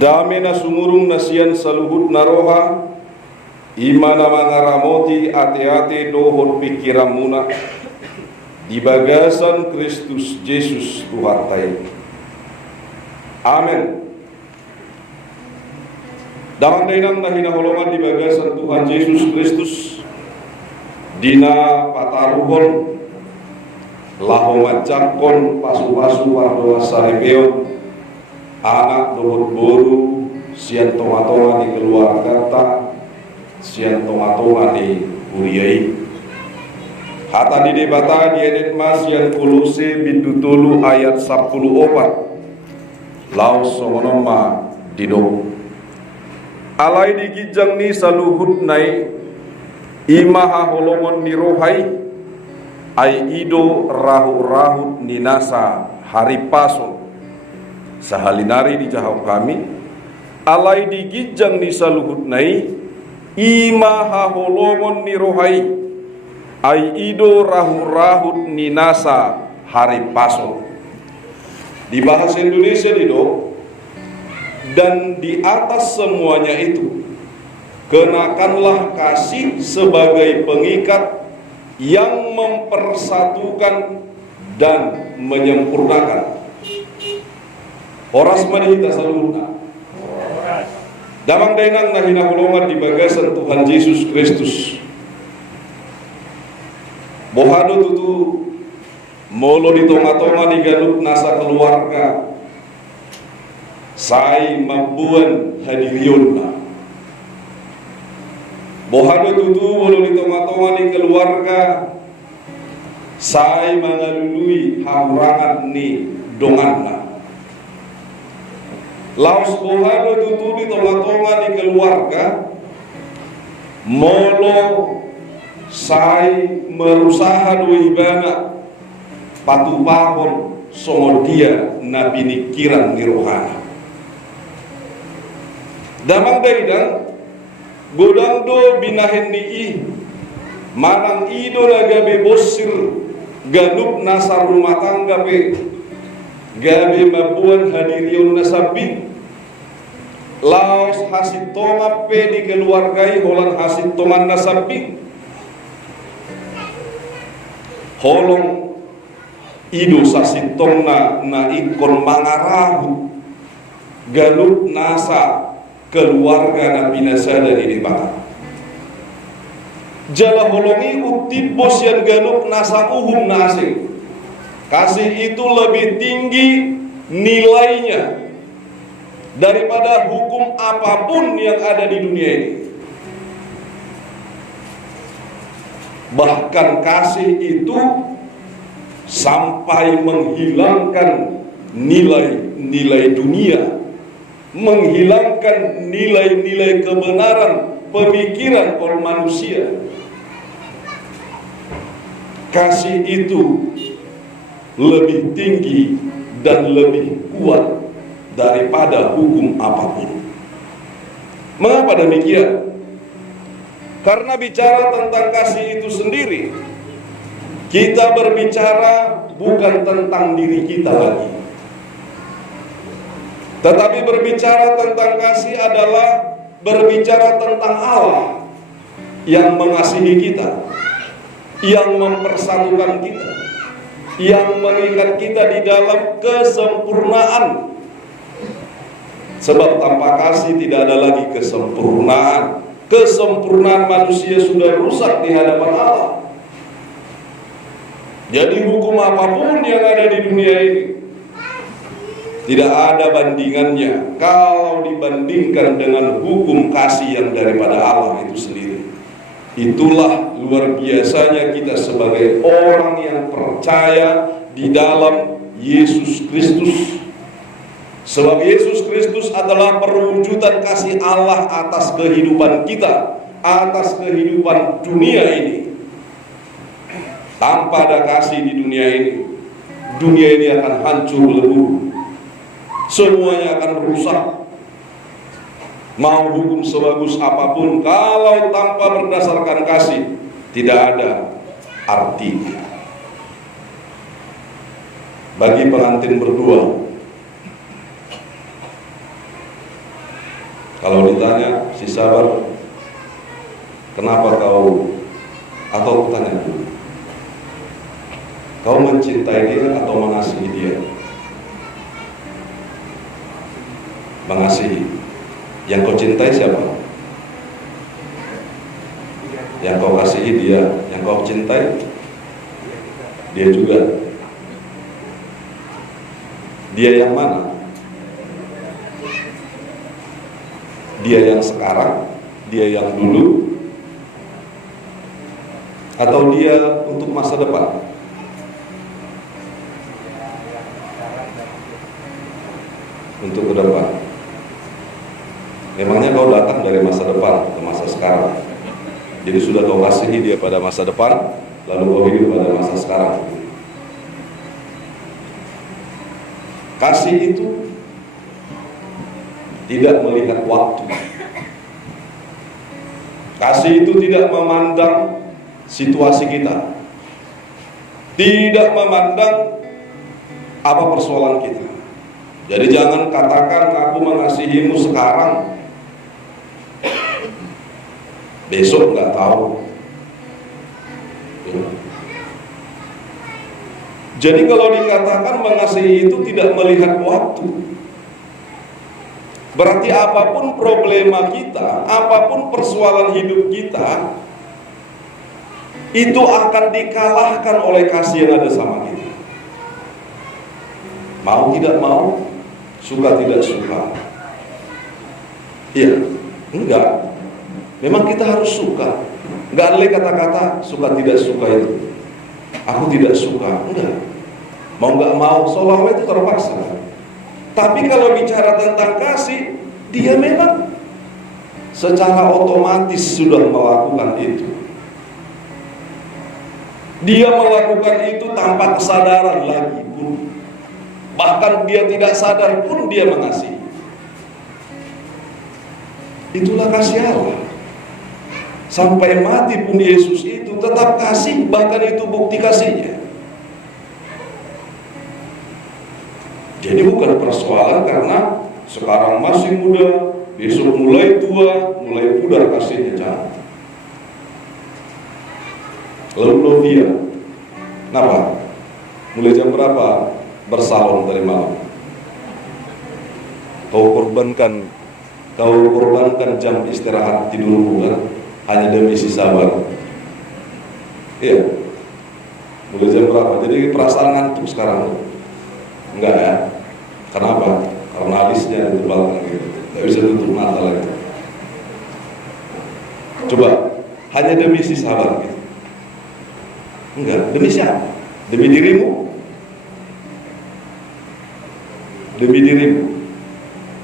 Dame na sumurung nasian saluhut naroha, imana mangaramoti ate-ate dohot pikiran muna, di bagasan Kristus Yesus Tuhan tai. Amin. Damang dainang nahinaholongan di bagasan Tuhan Yesus Kristus, dina pataruhon, lahomacakon pasu-pasu wardoa sarebeon, anak dohot boru, sian tonga-tonga di keluarga ta, sian tonga-tonga di uriai. Hata di debata di edit mas yang Kolose bidutulu ayat 14. Laos songonoma dido. Alai di gijang ni saluhut nai imaha holongon ni rohai ai ido rahu-rahut ninasa hari paso sahalinari di jahau kami alai di gijang ni saluhut nai imaha holongon ni rohai ai ido rahu-rahut ninasa hari paso. Di bahasa Indonesia dido, dan di atas semuanya itu kenakanlah kasih sebagai pengikat yang mempersatukan dan menyempurnakan. Horas manihita saluna. Damang dainang nahina hulongan di bagasan Tuhan Yesus Kristus. Bohado tutu molo di tonga-tonga ni galup nasa keluarga. Sai mampuan hadirionna. Bohado tutu molo di tonga-tonga ni keluarga. Sai mangalului haurangan ni donganna. Laos bohado tutu di tonga-tonga ni keluarga. Molo sai merusaha doi bana patu pahon songo dia na pinikiran ni rohana. Damang daidang godang do binahen ni manang ido gabe bosir ganup nasar rumah tangga pe gabe mabuan hadirion nasabi laos hasit tonga pe di keluargai holan hasit tongan nasabi holong ido sasitong na ikon mangarahu galup nasa keluarga na pinasada di depan. Jala holongi utibos yang galup nasa uhum nasing. Kasih itu lebih tinggi nilainya daripada hukum apapun yang ada di dunia ini. Bahkan kasih itu sampai menghilangkan nilai-nilai dunia, menghilangkan nilai-nilai kebenaran pemikiran orang manusia. Kasih itu lebih tinggi dan lebih kuat daripada hukum apapun. Mengapa demikian? Karena bicara tentang kasih itu sendiri, kita berbicara bukan tentang diri kita lagi. Tetapi berbicara tentang kasih adalah berbicara tentang Allah yang mengasihi kita, yang mempersatukan kita, yang mengikat kita di dalam kesempurnaan. Sebab tanpa kasih tidak ada lagi kesempurnaan. Kesempurnaan manusia sudah rusak di hadapan Allah. Jadi hukum apapun yang ada di dunia ini tidak ada bandingannya kalau dibandingkan dengan hukum kasih yang daripada Allah itu sendiri. Itulah luar biasanya kita sebagai orang yang percaya di dalam Yesus Kristus. Sebab Yesus Kristus adalah perwujudan kasih Allah atas kehidupan kita, atas kehidupan dunia ini. Tanpa ada kasih di dunia ini akan hancur lebur. Semuanya akan rusak. Mau hukum sebagus apapun, kalau tanpa berdasarkan kasih, tidak ada artinya. Bagi pengantin berdua, Kalau ditanya si sabar, kenapa kau, atau aku tanya dulu, kau mencintai dia atau mengasihi dia? Mengasihi. Yang kau cintai siapa? Yang kau kasihi dia. Yang kau cintai dia juga. Dia yang mana? Dia yang sekarang, dia yang dulu, atau dia untuk masa depan? Untuk ke depan. Memangnya kau datang dari masa depan ke masa sekarang. Jadi sudah kau kasihi dia pada masa depan, lalu kau hidup pada masa sekarang. Kasih itu tidak melihat waktu. Kasih itu tidak memandang situasi kita, tidak memandang apa persoalan kita. Jadi jangan katakan aku mengasihimu sekarang, besok nggak tahu. Jadi kalau dikatakan mengasihi itu tidak melihat waktu, berarti apapun problema kita, apapun persoalan hidup kita, itu akan dikalahkan oleh kasih yang ada sama kita. Mau tidak mau, suka tidak suka. Iya, enggak. Memang kita harus suka. Enggak ada kata-kata suka tidak suka itu. Aku tidak suka, enggak. Mau enggak mau, seolah-olah itu terpaksa. Tapi kalau bicara tentang kasih, dia memang secara otomatis sudah melakukan itu. Dia melakukan itu tanpa kesadaran lagi pun. Bahkan dia tidak sadar pun dia mengasihi. Itulah kasih Allah. Sampai mati pun Yesus itu tetap kasih, bahkan itu bukti kasihnya. Jadi bukan persoalan karena sekarang masih muda, besok mulai tua, mulai pudar kasihnya, jangan. Lalu Lovia, kenapa? Mulai jam berapa bersalon dari malam? Kau korbankan jam istirahat tidurmu kan? Hanya demi si sabar. Iya. Mulai jam berapa? Jadi perasaan ngantuk sekarang? Enggak ya? Kenapa? Karena alisnya ditebalkan gitu. Gak bisa tutup mata lagi. Coba, hanya demi si sabar gitu. Enggak, demi siapa? Demi dirimu? Demi dirimu?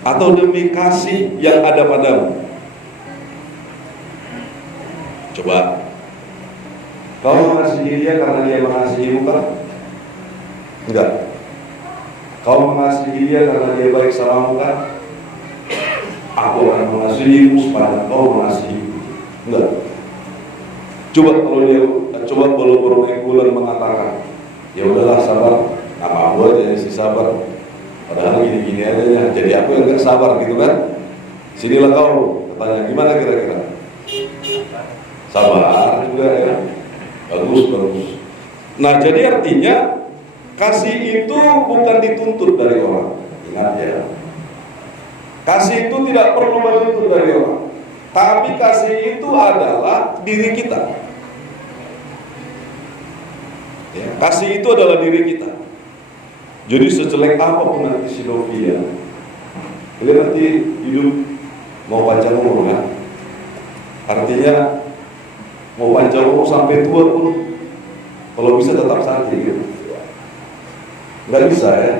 Atau demi kasih yang ada padamu? Coba. Kau mengasihi dia karena dia mengasihimu kan? Enggak. Kau mengasihi dia karena dia baik samamu kan? Aku akan mengasihimu supaya kau mengasihiku. Enggak. Coba kalau bulan mengatakan, ya udahlah sabar, apa aku aja si sabar. Padahal gini-gini aja, jadi aku yang gak sabar gitu kan? Sinilah kau, katanya gimana kira-kira? Sabar juga ya, bagus. Nah jadi artinya kasih itu bukan dituntut dari orang. Ingat ya, kasih itu tidak perlu menuntut dari orang, tapi kasih itu adalah diri kita. Ya, kasih itu adalah diri kita. Jadi sejelek apapun nanti si Lovia, dia nanti hidup mau panjang umur kan? Artinya mau panjang umur sampai tua pun kalau bisa tetap santri gitu. Nggak bisa ya?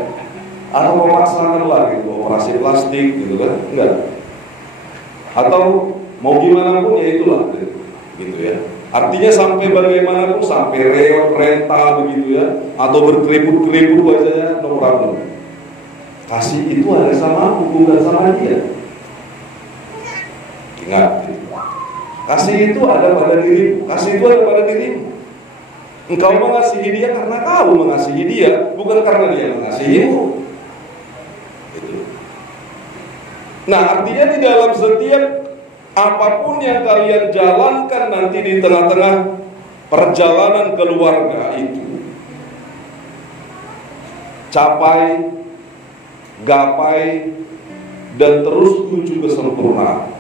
Atau memaksakan lagi operasi plastik gitu kan? Enggak. Atau mau gimana pun ya itulah gitu ya. Artinya sampai bagaimanapun, sampai reot, renta begitu ya, atau berkeriput-keriput wajahnya, no problem. Kasih itu ada sama aku, bukan sama dia. Ingat, kasih itu ada pada dirimu, kasih itu ada pada dirimu. Engkau mengasihi dia karena kau mengasihi dia, bukan karena dia mengasihimu. Itu. Nah, artinya di dalam setiap apapun yang kalian jalankan nanti di tengah-tengah perjalanan keluarga itu, capai, gapai, dan terus tuju kesempurnaan.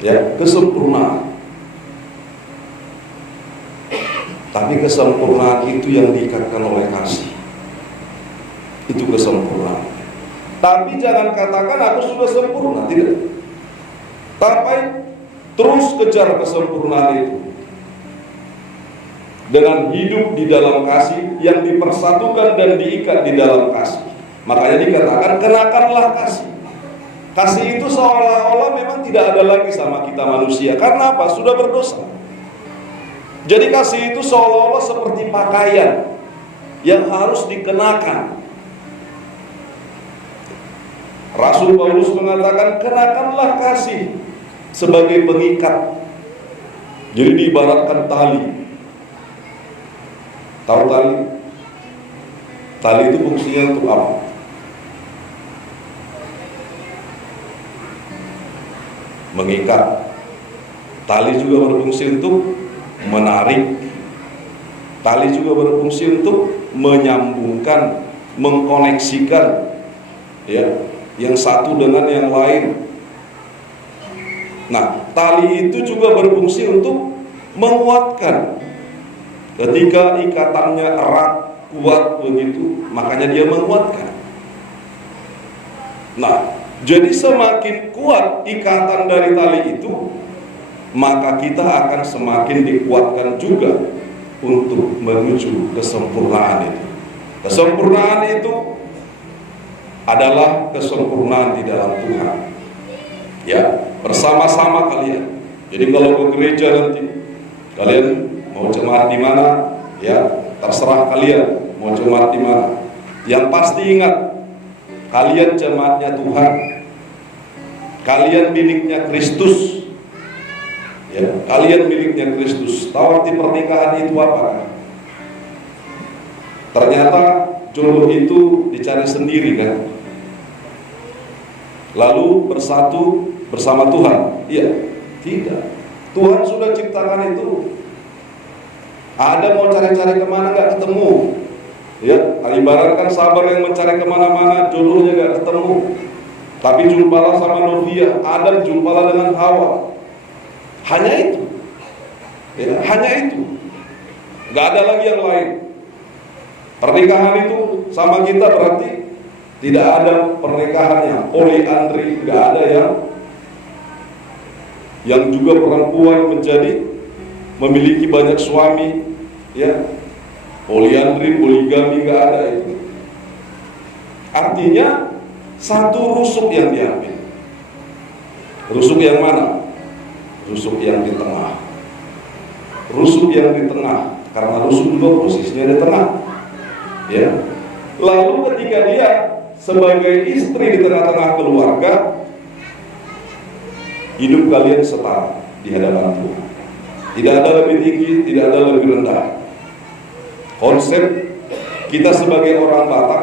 Ya, kesempurnaan. Tapi kesempurnaan itu yang diikatkan oleh kasih. Itu kesempurnaan. Tapi jangan katakan aku sudah sempurna, tidak. Tapi terus kejar kesempurnaan itu dengan hidup di dalam kasih yang dipersatukan dan diikat di dalam kasih. Makanya dikatakan kenakanlah kasih. Kasih itu seolah-olah memang tidak ada lagi sama kita manusia. Karena apa? Sudah berdosa. Jadi kasih itu seolah-olah seperti pakaian yang harus dikenakan. Rasul Paulus mengatakan kenakanlah kasih sebagai pengikat. Jadi diibaratkan tali. Tahu tali? Tali itu fungsinya untuk apa? Mengikat. Tali juga berfungsi untuk menarik. Tali juga berfungsi untuk menyambungkan, mengkoneksikan, ya, yang satu dengan yang lain. Nah, tali itu juga berfungsi untuk menguatkan. Ketika ikatannya erat, kuat begitu, makanya dia menguatkan. Nah, jadi semakin kuat ikatan dari tali itu, maka kita akan semakin dikuatkan juga untuk menuju kesempurnaan itu. Kesempurnaan itu adalah kesempurnaan di dalam Tuhan. Ya, bersama-sama kalian. Jadi kalau ke gereja nanti, kalian mau jemaat di mana? Ya, terserah kalian mau jemaat di mana. Yang pasti ingat, kalian jemaatnya Tuhan. Kalian miliknya Kristus. Ya, kalian miliknya Kristus. Tahu arti pernikahan itu apa? Ternyata jodoh itu dicari sendiri kan? Lalu bersatu bersama Tuhan? Iya, tidak. Tuhan sudah ciptakan itu. Ada mau cari-cari kemana nggak ketemu. Ya, ibaratkan sabar yang mencari kemana-mana, jodohnya nggak ketemu. Tapi jumpalah sama Novia, Adam jumpalah dengan Hawa. Hanya itu. Ya, hanya itu. Nggak ada lagi yang lain. Pernikahan itu sama kita berarti tidak ada pernikahannya poliandri, nggak ada yang juga perempuan menjadi memiliki banyak suami, ya, poliandri, poligami, nggak ada itu. Artinya satu rusuk yang diambil. Rusuk yang mana? Rusuk yang di tengah. Rusuk yang di tengah, karena rusuk juga posisinya di tengah. Ya. Lalu ketika dia sebagai istri di tengah-tengah keluarga, hidup kalian setara di hadapan Tuhan. Tidak ada lebih tinggi, tidak ada lebih rendah. Konsep kita sebagai orang Batak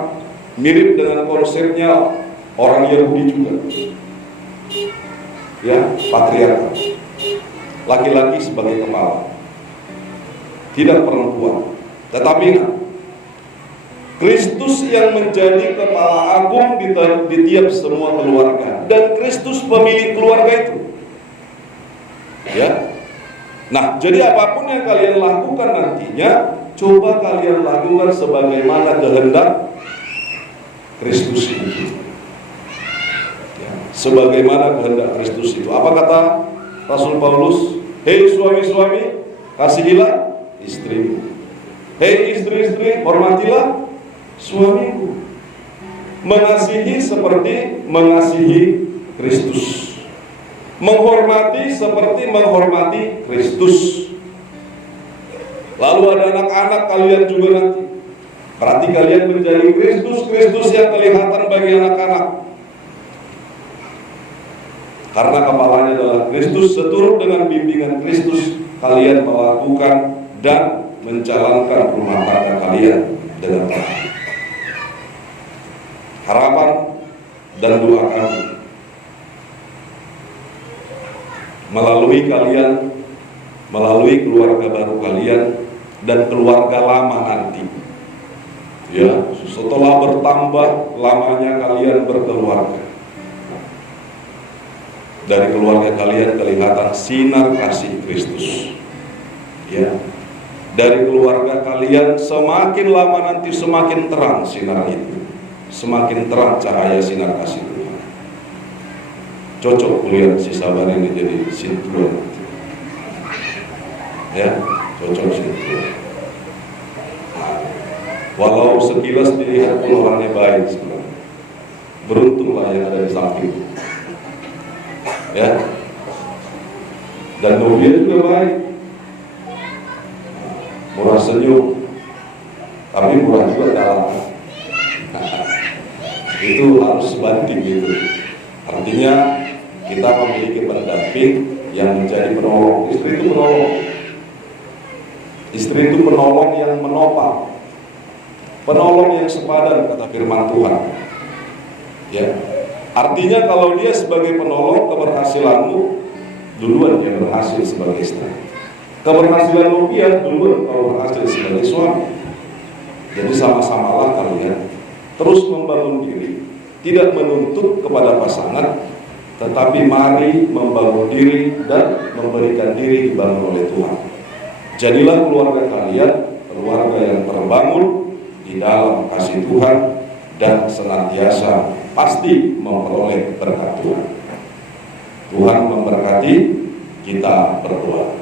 mirip dengan konsepnya orang Yahudi juga. Ya, patriarkat. Laki-laki sebagai kepala, tidak perempuan. Tetapi ingat, Kristus yang menjadi kepala agung di tiap semua keluarga, dan Kristus pemilik keluarga itu. Ya. Nah, jadi apapun yang kalian lakukan nantinya, coba kalian lakukan sebagaimana kehendak Kristus itu. Ya, sebagaimana kehendak Kristus itu. Apa kata Rasul Paulus? Hei suami-suami, kasihilah istrimu. Hei istri-istri, hormatilah suamiku. Mengasihi seperti mengasihi Kristus. Menghormati seperti menghormati Kristus. Lalu ada anak-anak kalian juga nanti. Berarti kalian menjadi Kristus yang kelihatan bagi anak-anak. Karena kepalanya adalah Kristus, seturut dengan bimbingan Kristus kalian melakukan dan menjalankan rumah tangga kalian dengan baik. Harapan dan doa kami. Melalui kalian, melalui keluarga baru kalian, dan keluarga lama nanti. Ya, setelah bertambah lamanya kalian berkeluarga, dari keluarga kalian kelihatan sinar kasih Kristus. Ya, dari keluarga kalian semakin lama nanti semakin terang sinar itu, semakin terang cahaya sinar kasih Tuhan. Cocok kuliah si Sabar ini jadi sinetron. Ya, cocok sinetron. Walau sekilas dilihat pun orangnya baik sebenarnya. Beruntunglah yang ada di samping. Ya. Dan Novia juga baik. Murah senyum, tapi murah juga dalam. Itu harus sebanding gitu. Artinya kita memiliki pendamping yang menjadi penolong. Istri itu penolong. Istri itu penolong yang menopang. Penolong yang sepadan, kata firman Tuhan. Ya, artinya kalau dia sebagai penolong, keberhasilanmu duluan dia berhasil sebagai istri. Keberhasilan Novia duluan kalau berhasil sebagai suami. Jadi sama-samalah kalian terus membangun diri, tidak menuntut kepada pasangan, tetapi mari membangun diri dan memberikan diri dibangun oleh Tuhan. Jadilah keluarga kalian keluarga yang terbangun di dalam kasih Tuhan dan senantiasa pasti memperoleh berkat Tuhan. Tuhan memberkati, kita berdoa.